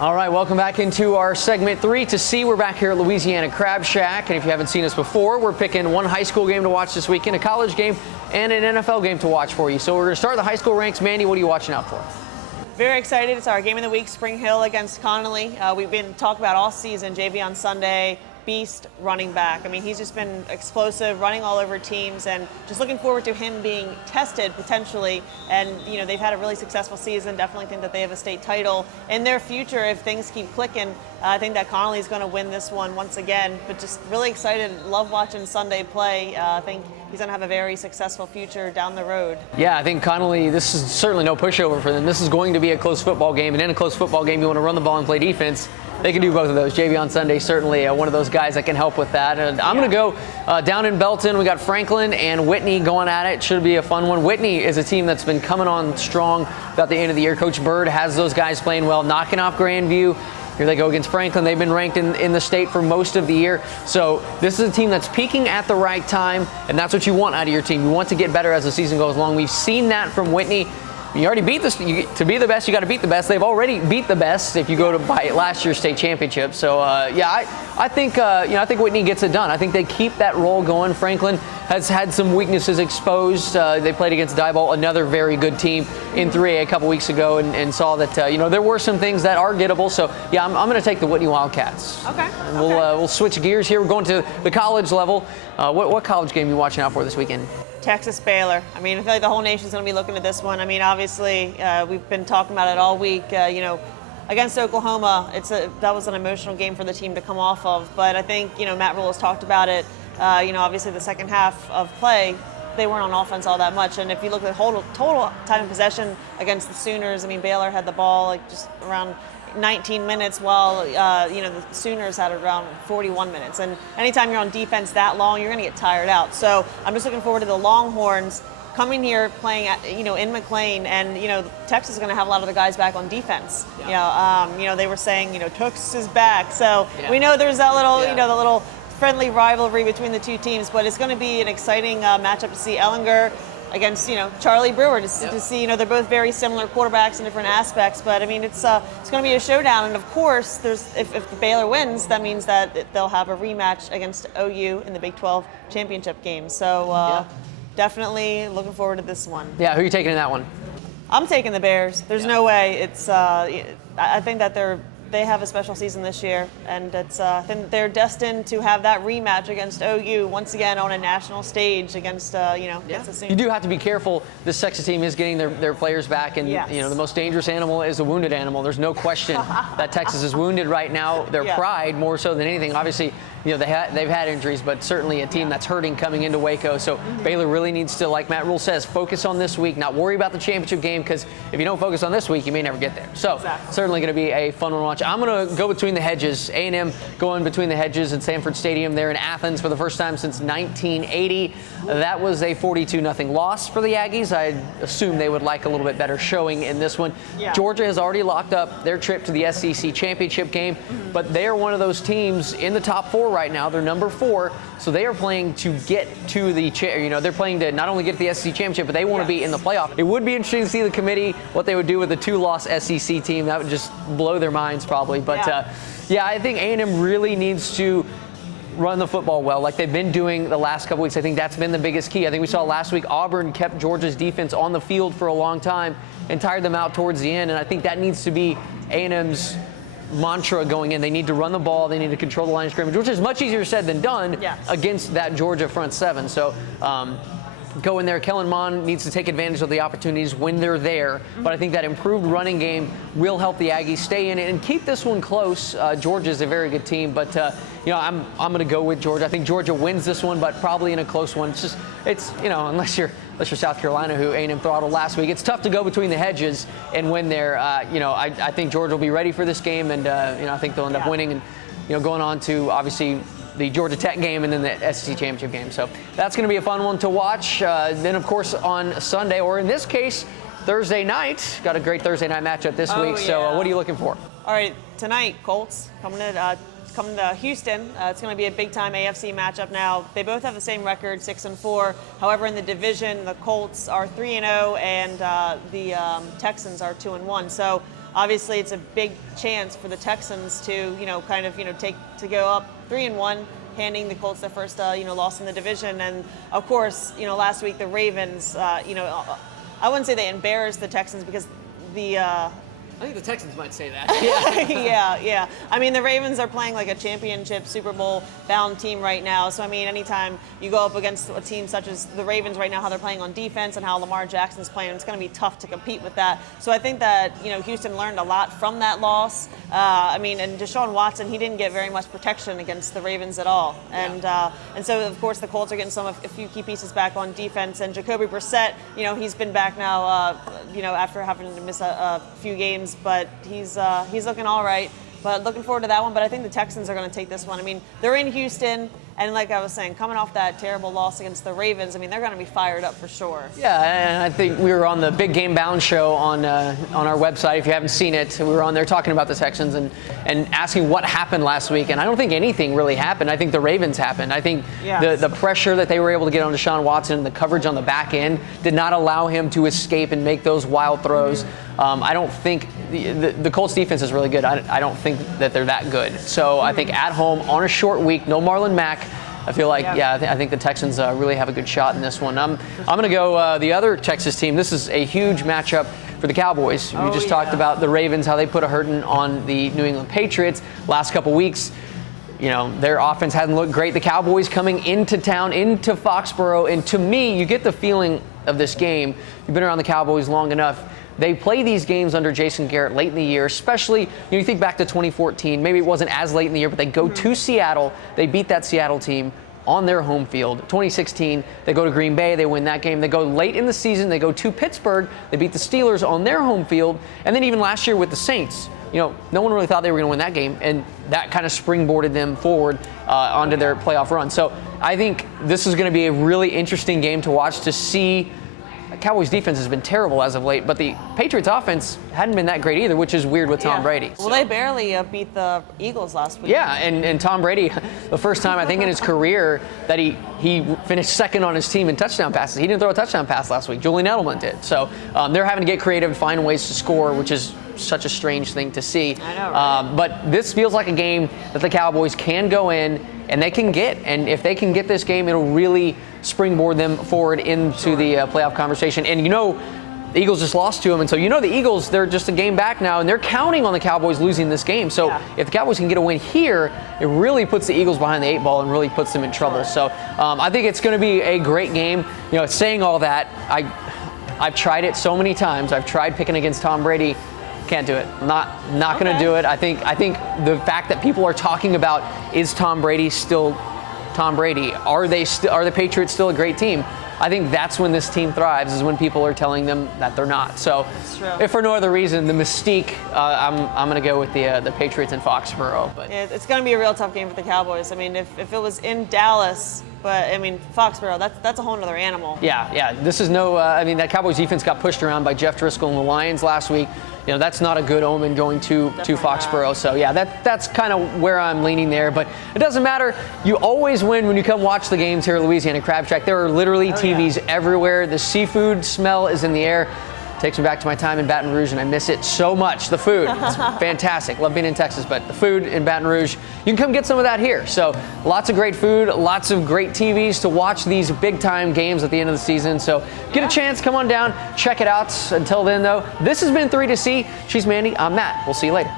All right, welcome back into our segment 3 to see. We're back here at Louisiana Crab Shack, and if you haven't seen us before, we're picking one high school game to watch this weekend, a college game, and an NFL game to watch for you. So we're going to start the high school ranks. Mandy, what are you watching out for? Very excited. It's our game of the week, Spring Hill against Connolly. We've been talking about all season, JV on Sunday, beast running back. I mean, he's just been explosive, running all over teams, and just looking forward to him being tested potentially. And, you know, they've had a really successful season. Definitely think that they have a state title in their future if things keep clicking. I think that Connolly's going to win this one once again, but just really excited. Love watching Sunday play. I think he's going to have a very successful future down the road. Yeah, I think Connolly, this is certainly no pushover for them. This is going to be a close football game, and in a close football game, you want to run the ball and play defense. They can do both of those. JV on Sunday, certainly one of those guys that can help with that. And I'm going to go down in Belton. We got Franklin and Whitney going at it. Should be a fun one. Whitney is a team that's been coming on strong about the end of the year. Coach Bird has those guys playing well, knocking off Grandview. Here they go against Franklin. They've been ranked in the state for most of the year. So this is a team that's peaking at the right time, and that's what you want out of your team. You want to get better as the season goes along. We've seen that from Whitney. You already beat this. To be the best, you got to beat the best. They've already beat the best if you go to buy last year's state championship. So I think Whitney gets it done. I think they keep that roll going. Franklin has had some weaknesses exposed. They played against Diboll, another very good team in 3A a couple weeks ago, and saw that there were some things that are gettable. So yeah, I'm going to take the Whitney Wildcats. Okay. And we'll switch gears here. We're going to the college level. What college game are you watching out for this weekend? Texas Baylor. I mean, I feel like the whole nation's going to be looking at this one. I mean, obviously, we've been talking about it all week. Against Oklahoma, that was an emotional game for the team to come off of. But I think, Matt Rule has talked about it. Obviously the second half of play, they weren't on offense all that much. And if you look at the total time of possession against the Sooners, I mean, Baylor had the ball just around 19 minutes while, the Sooners had around 41 minutes. And anytime you're on defense that long, you're going to get tired out. So I'm just looking forward to the Longhorns coming here playing at, in McLean, and, Texas is going to have a lot of the guys back on defense. Yeah. They were saying, Tux is back. So we know there's that little, the little friendly rivalry between the two teams, but it's going to be an exciting matchup to see Ellinger against, Charlie Brewer to see, they're both very similar quarterbacks in different aspects. But I mean, it's going to be a showdown. And of course, if Baylor wins, that means that they'll have a rematch against OU in the Big 12 championship game. So definitely looking forward to this one. Yeah, who are you taking in that one? I'm taking the Bears. There's no way. It's I think that they have a special season this year, and I think they're destined to have that rematch against OU once again on a national stage against against the Sooners. You do have to be careful. This Texas team is getting their players back, and the most dangerous animal is a wounded animal. There's no question that Texas is wounded right now. Their pride more so than anything. Obviously, they've had injuries, but certainly a team that's hurting coming into Waco. So Baylor really needs to, like Matt Rule says, focus on this week, not worry about the championship game, because if you don't focus on this week, you may never get there. So certainly going to be a fun one to watch. I'm going to go between the hedges. A&M going between the hedges at Sanford Stadium there in Athens for the first time since 1980. That was a 42-0 loss for the Aggies. I assume they would like a little bit better showing in this one. Yeah. Georgia has already locked up their trip to the SEC championship game, but they're one of those teams in the top 4 right now. They're number 4, so they are playing to get to the they're playing to not only get to the SEC championship, but they want to be in the playoff. It would be interesting to see the committee what they would do with a 2-loss SEC team. That would just blow their minds probably. But I think A&M really needs to run the football well, like they've been doing the last couple weeks. I think that's been the biggest key. I think we saw last week Auburn kept Georgia's defense on the field for a long time and tired them out towards the end. And I think that needs to be A&M's mantra going in. They need to run the ball. They need to control the line of scrimmage, which is much easier said than done against that Georgia front 7. So go in there. Kellen Mond needs to take advantage of the opportunities when they're there. But I think that improved running game will help the Aggies stay in it and keep this one close. Georgia's a very good team, but I'm going to go with Georgia. I think Georgia wins this one, but probably in a close one. It's unless you're South Carolina, who A&M throttled last week, it's tough to go between the hedges and win there. I think Georgia will be ready for this game, and I think they'll end up winning and going on to obviously the Georgia Tech game and then the SEC championship game. So that's going to be a fun one to watch. Then, of course, on Sunday, or in this case, Thursday night. Got a great Thursday night matchup this week. So what are you looking for? All right, tonight, Colts coming to Houston. It's going to be a big-time AFC matchup now. They both have the same record, 6-4. However, in the division, the Colts are 3-0, and the Texans are 2-1. So obviously it's a big chance for the Texans to, go up 3-1, handing the Colts their first, loss in the division. And of course, last week the Ravens, I wouldn't say they embarrassed the Texans because I think the Texans might say that. Yeah. I mean, the Ravens are playing like a championship Super Bowl bound team right now. So, I mean, anytime you go up against a team such as the Ravens right now, how they're playing on defense and how Lamar Jackson's playing, it's going to be tough to compete with that. So I think that, Houston learned a lot from that loss. And Deshaun Watson, he didn't get very much protection against the Ravens at all. And so, of course, the Colts are getting a few key pieces back on defense. And Jacoby Brissett, he's been back now, after having to miss a few games. But he's looking all right. But looking forward to that one. But I think the Texans are going to take this one. I mean, they're in Houston, and like I was saying, coming off that terrible loss against the Ravens, I mean, they're going to be fired up for sure. Yeah, and I think we were on the Big Game Bound show on our website. If you haven't seen it, we were on there talking about the Texans and asking what happened last week. And I don't think anything really happened. I think the Ravens happened. I think the pressure that they were able to get on Deshaun Watson and the coverage on the back end did not allow him to escape and make those wild throws. I don't think the Colts defense is really good. I don't think that they're that good. So I think at home on a short week, no Marlon Mack. I feel like, I think the Texans really have a good shot in this one. I'm going to go the other Texas team. This is a huge matchup for the Cowboys. We just talked about the Ravens, how they put a hurting on the New England Patriots last couple weeks. Their offense hadn't looked great. The Cowboys coming into town, into Foxborough, and to me, you get the feeling of this game. You've been around the Cowboys long enough. They play these games under Jason Garrett late in the year, especially, you think back to 2014, maybe it wasn't as late in the year, but they go to Seattle. They beat that Seattle team on their home field. 2016, they go to Green Bay, they win that game. They go late in the season, they go to Pittsburgh, they beat the Steelers on their home field. And then even last year with the Saints, no one really thought they were going to win that game, and that kind of springboarded them forward onto their playoff run. So I think this is going to be a really interesting game to watch to see. Cowboys defense has been terrible as of late, but the Patriots offense hadn't been that great either, which is weird with Tom Brady. Well, they barely beat the Eagles last week. Yeah, and Tom Brady, the first time I think in his career that he finished second on his team in touchdown passes. He didn't throw a touchdown pass last week. Julian Edelman did. So they're having to get creative and find ways to score, which is such a strange thing to see. I know, right? But this feels like a game that the Cowboys can go in and they can get. And if they can get this game, it'll really springboard them forward into the playoff conversation. And the Eagles just lost to them. And so the Eagles, they're just a game back now, and they're counting on the Cowboys losing this game. So if the Cowboys can get a win here, it really puts the Eagles behind the 8 ball and really puts them in trouble. So I think it's going to be a great game. Saying all that, I've tried it so many times. I've tried picking against Tom Brady. Can't do it. Not going to do it. I think the fact that people are talking about, is Tom Brady still Tom Brady? Are the Patriots still a great team? I think that's when this team thrives, is when people are telling them that they're not. So if for no other reason, the mystique, I'm going to go with the Patriots in Foxborough. But it's going to be a real tough game for the Cowboys. I mean, if it was in Dallas, but I mean, Foxborough, that's a whole other animal. Yeah. This is that Cowboys defense got pushed around by Jeff Driscoll and the Lions last week. That's not a good omen going to Foxborough. Not. So that's kind of where I'm leaning there. But it doesn't matter. You always win when you come watch the games here at Louisiana Crab Shack. There are literally TVs everywhere. The seafood smell is in the air. Takes me back to my time in Baton Rouge, and I miss it so much. The food, it's fantastic. Love being in Texas, but the food in Baton Rouge, you can come get some of that here. So lots of great food, lots of great TVs to watch these big-time games at the end of the season. So get a chance, come on down, check it out. Until then, though, this has been 3 to C. She's Mandy, I'm Matt. We'll see you later.